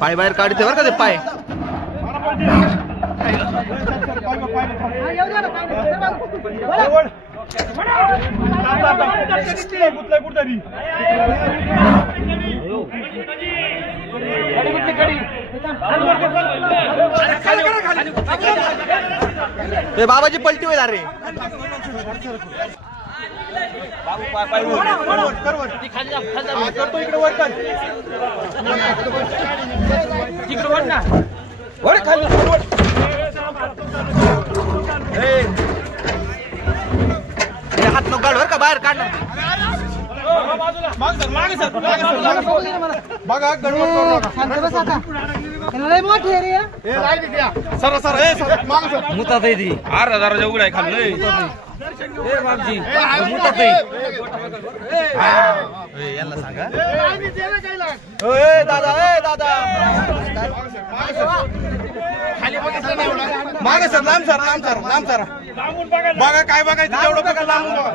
पाय बाहेर काढते बरं का ते पाय. ते बाबाजी पलटी होईल अरे. हात नको काढ बर का बाहेर काढ. मुतात ती 8,000 उघड आहे खाली. बाबजी यांना सांगा. दादा दादा मागे सर लांब सर लांब सर लांब सर. बघा काय बघायचं तेवढं बघा. लांबून बघा.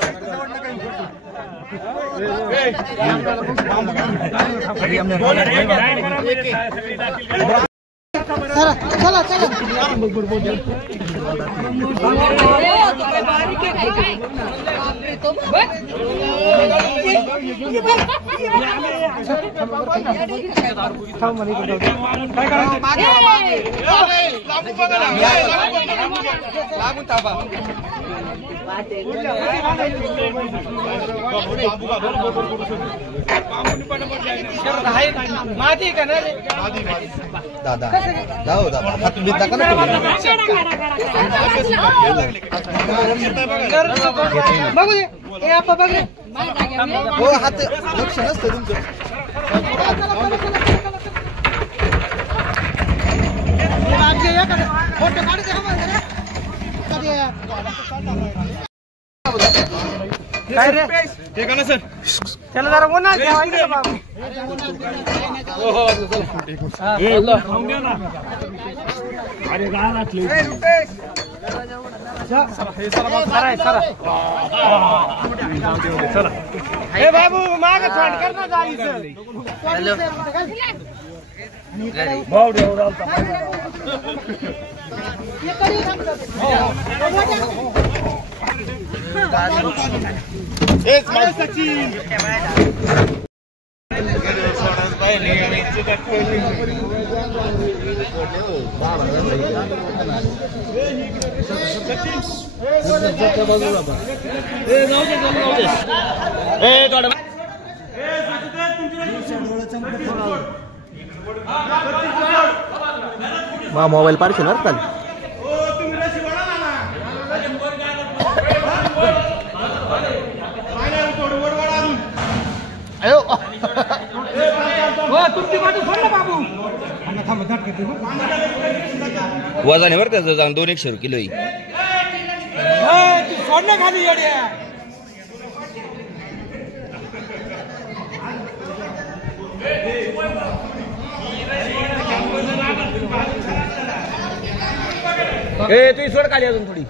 चला चला चला. माती का ना दादा जाऊ दादा हात बिंदा का बघू दे आप बघ. हो हात लक्ष नसतं तुमचं. फोटो काढायचे काय रे ते का ना सर. त्याला जरा उन्हा ठेवायचं बाबा. अरे गावातले चला हे बाबू माग थोड कर ना जायचं. सचिन मोबाईल पार्सल ना चाल. वजन आहे बरं त्याचं जाऊन 200 किलो. सोडणं खाली येड्या. तुझी सोड खाली अजून थोडी.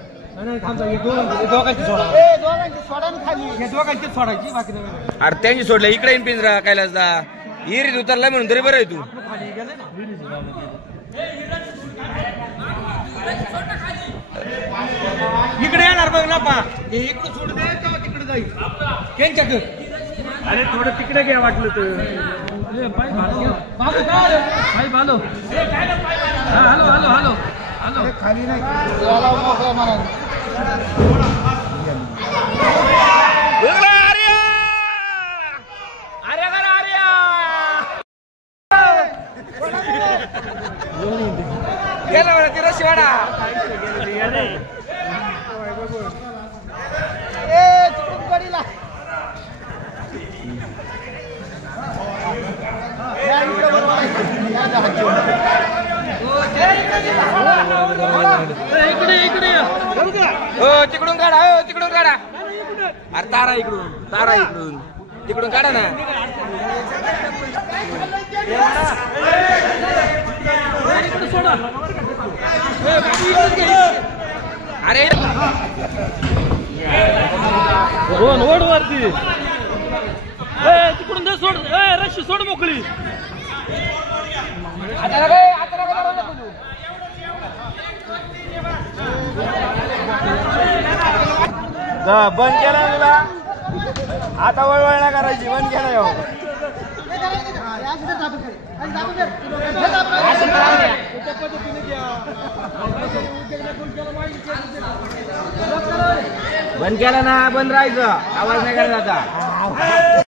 दोघांची सोडा. दोघांची सोडायची बाकी. अरे त्यांची सोडलं इकडे येईन पिंजरा कैलास जा. इरीत उतरला म्हणून तरी बरं आहे तू. इकडे येणार बघ ना पा. इकडे सोड दे तेव्हा तिकडे जाईल त्यांच्याकडे. अरे थोडं तिकडे घ्या वाटलं तर. भाई भालो. Hello hello hello hello. खाली नाही गेला शिवाडा. तिकडून काढा. हो तिकडून काढा. अरे तारा इकडून. तारा इकडून तिकडून काढा ना. अरे रोड वरती सोड रशी सोड मोकळी बंद केला तुला आता वळवळ ना करायची बंद केला बंद केला ना बंद राहायचं आवाज नाही करायचा आता